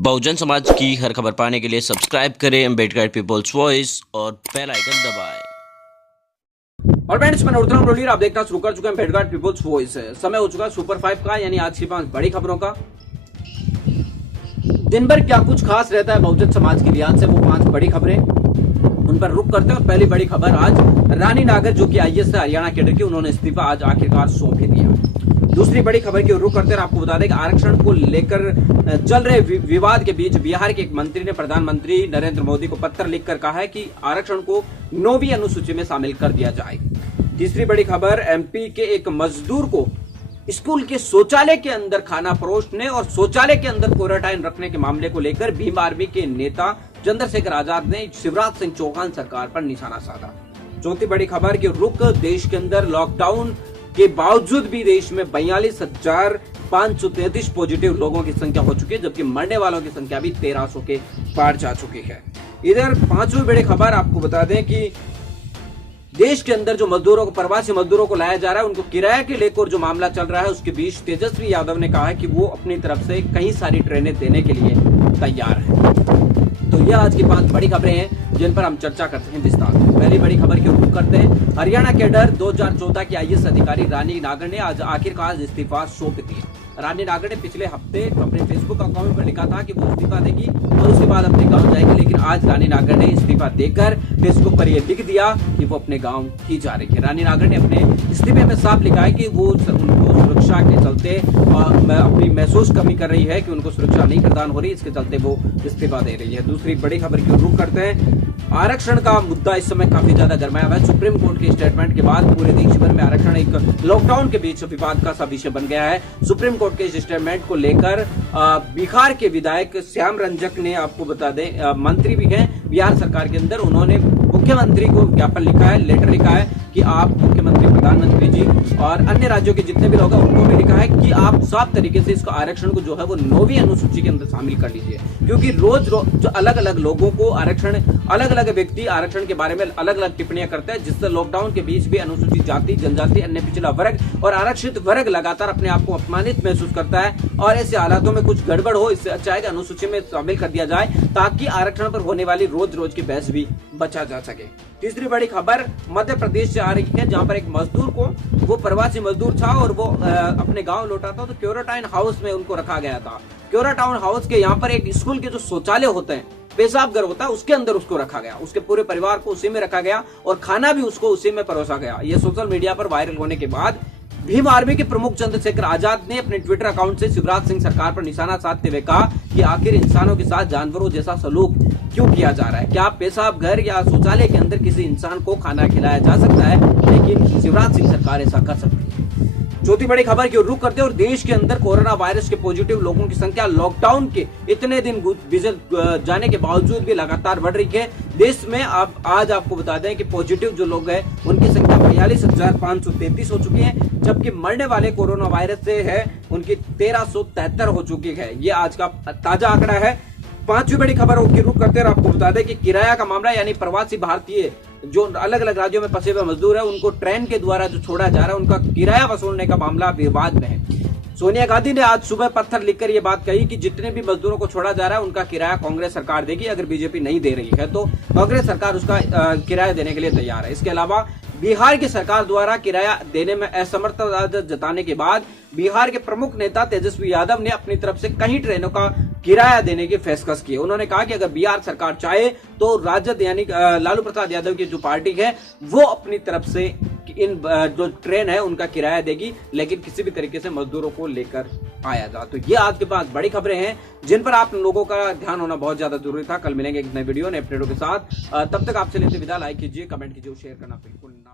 बहुजन समाज की हर खबर पाने के लिए सब्सक्राइब करें अम्बेडकर पीपल्स वॉइस और बेल आइकन दबाएं। और फ्रेंड्स, मैं नरोत्तम रोलियर, आप देखना शुरू कर चुके हैं अम्बेडकर पीपल्स वॉइस। समय हो चुका है सुपर 5 का, यानी आज की 5 बड़ी खबरों का। दिन भर क्या कुछ खास रहता है बहुजन समाज के लिहाज से, वो 5 बड़ी खबरें उन पर रुक करते हैं। और पहली बड़ी खबर आज रानी नागर, जो कि आईएएस है हरियाणा कैडर की, उन्होंने इस्तीफा आज आखिरकार सौंप ही दिया। दूसरी बड़ी खबर की रुख करते हैं, आपको बता दें कि आरक्षण को लेकर चल रहे विवाद के बीच बिहार के एक मंत्री ने प्रधानमंत्री नरेंद्र मोदी को पत्र लिखकर कहा है कि आरक्षण को 9वीं अनुसूची में शामिल कर दिया जाए। तीसरी बड़ी खबर, एमपी के एक मजदूर को स्कूल के शौचालय के अंदर खाना परोसने और शौचालय के अंदर क्वारंटाइन रखने के मामले को लेकर भीम आर्मी के नेता चंद्रशेखर आजाद ने शिवराज सिंह चौहान सरकार पर निशाना साधा। चौथी बड़ी खबर की रुख, देश के अंदर लॉकडाउन के बावजूद भी देश में 42,533 पॉजिटिव लोगों की संख्या हो चुकी है, जबकि मरने वालों की संख्या भी 1300 के पार जा चुकी है। इधर पांचवी बड़ी खबर आपको बता दें कि देश के अंदर जो मजदूरों को, प्रवासी मजदूरों को लाया जा रहा है, उनको किराए के लेकर जो मामला चल रहा है, उसके बीच तेजस्वी यादव ने कहा है कि वो अपनी तरफ से कई सारी ट्रेनें देने के लिए तैयार है। तो यह आज की 5 बड़ी खबरें हैं जिन पर हम चर्चा करते हैं विस्तार से। पहली बड़ी खबर की रुख करते हैं, हरियाणा कैडर 2014 की आईएएस अधिकारी रानी नागर ने आज आखिरकार इस्तीफा सौंप दिया। रानी नागर ने पिछले हफ्ते अपने फेसबुक अकाउंट पर लिखा था कि वो इस्तीफा देगी और उसके बाद अपने गांव जाएगी, लेकिन आज रानी नागर ने इस्तीफा देकर फेसबुक पर यह लिख दिया कि वो अपने गांव ही जा रही है। रानी नागर ने अपने इस्तीफे में साफ लिखा है कि वो उनको सुरक्षा के चलते अपनी महसूस कमी कर रही है कि उनको सुरक्षा नहीं प्रदान हो रही, इसके चलते वो इस्तीफा दे रही है। दूसरी बड़ी खबर की रुख करते हैं, आरक्षण का मुद्दा इस समय काफी ज्यादा गरमाया हुआ है। सुप्रीम कोर्ट के स्टेटमेंट के बाद पूरे देश भर में आरक्षण एक लॉकडाउन के बीच विवाद का सा विषय बन गया है। सुप्रीम कोर्ट के इस स्टेटमेंट को लेकर बिहार के विधायक श्याम रंजक ने, आपको बता दें मंत्री भी हैं बिहार सरकार के अंदर, उन्होंने मुख्यमंत्री को ज्ञापन लिखा है, लेटर लिखा है कि आप मुख्यमंत्री, प्रधानमंत्री जी और अन्य राज्यों के जितने भी लोग हैं उनको भी लिखा है कि आप साफ तरीके से इसको आरक्षण को जो है वो 9वीं अनुसूची के अंदर शामिल कर लीजिए, क्योंकि रोज जो अलग अलग लोगों को आरक्षण, अलग अलग व्यक्ति आरक्षण के बारे में अलग अलग टिप्पणियां करते हैं, जिससे लॉकडाउन के बीच भी अनुसूचित जाति, जनजाति, अन्य पिछड़ा वर्ग और आरक्षित वर्ग लगातार अपने आप को अपमानित महसूस करता है। और ऐसे हालातों में कुछ गड़बड़ हो, इससे अच्छा है कि अनुसूची में शामिल कर दिया जाए ताकि आरक्षण पर होने वाली रोज रोज की बहस भी बचा जा सके। तीसरी बड़ी खबर मध्य प्रदेश से आ रही है, जहां पर एक मजदूर को, वो प्रवासी मजदूर था और वो अपने गांव लौटा था, तो क्वारंटाइन हाउस में उनको रखा गया था। क्वारंटाइन हाउस के यहाँ पर एक स्कूल के जो शौचालय होते हैं, पेशाब घर होता है, उसके अंदर उसको रखा गया, उसके पूरे परिवार को उसी में रखा गया और खाना भी उसको उसी में परोसा गया। ये सोशल मीडिया पर वायरल होने के बाद भीम आर्मी के प्रमुख चंद्रशेखर आजाद ने अपने ट्विटर अकाउंट से शिवराज सिंह सरकार पर निशाना साधते हुए कहा कि आखिर इंसानों के साथ जानवरों जैसा सलूक क्यों किया जा रहा है। क्या पेशाब घर या शौचालय के अंदर किसी इंसान को खाना खिलाया जा सकता है, लेकिन शिवराज सिंह सरकार ऐसा कर सकती है। चौथी बड़ी खबर की रुख करते हैं, और देश के अंदर कोरोना वायरस के पॉजिटिव लोगों की संख्या लॉकडाउन के इतने दिन गुजर जाने के बावजूद भी लगातार बढ़ रही है। देश में आज आपको बता दें कि पॉजिटिव जो लोग हैं उनकी संख्या 42,533 हो चुकी है, जबकि मरने वाले कोरोना वायरस से है उनकी 1373 हो चुकी है। ये आज का ताजा आंकड़ा है। पांचवी बड़ी खबर की रुख करते हैं, आपको बता दें कि किराया का मामला, यानी प्रवासी भारतीय जो अलग अलग राज्यों में फंसे हुए मजदूर है, उनको ट्रेन के द्वारा जो छोड़ा जा रहा है, उनका किराया वसूलने का मामला विवाद में है। सोनिया गांधी ने आज सुबह पत्थर लिखकर ये बात कही कि जितने भी मजदूरों को छोड़ा जा रहा है उनका किराया कांग्रेस सरकार देगी, अगर बीजेपी नहीं दे रही है तो कांग्रेस सरकार उसका किराया देने के लिए तैयार है। इसके अलावा बिहार की सरकार द्वारा किराया देने में असमर्थता जताने के बाद बिहार के प्रमुख नेता तेजस्वी यादव ने अपनी तरफ से कई ट्रेनों का किराया देने की पेशकश की। उन्होंने कहा कि अगर बिहार सरकार चाहे तो राजद, यानी लालू प्रसाद यादव की जो पार्टी है, वो अपनी तरफ से इन जो ट्रेन है उनका किराया देगी, लेकिन किसी भी तरीके से मजदूरों को लेकर आया जा। तो ये आज के पास बड़ी खबरें हैं जिन पर आप लोगों का ध्यान होना बहुत ज्यादा जरूरी था। कल मिलेंगे एक नए वीडियो, नए अपडेटों के साथ। तब तक आपसे लेते विदा। लाइक कीजिए, कमेंट कीजिए, शेयर करना बिल्कुल ना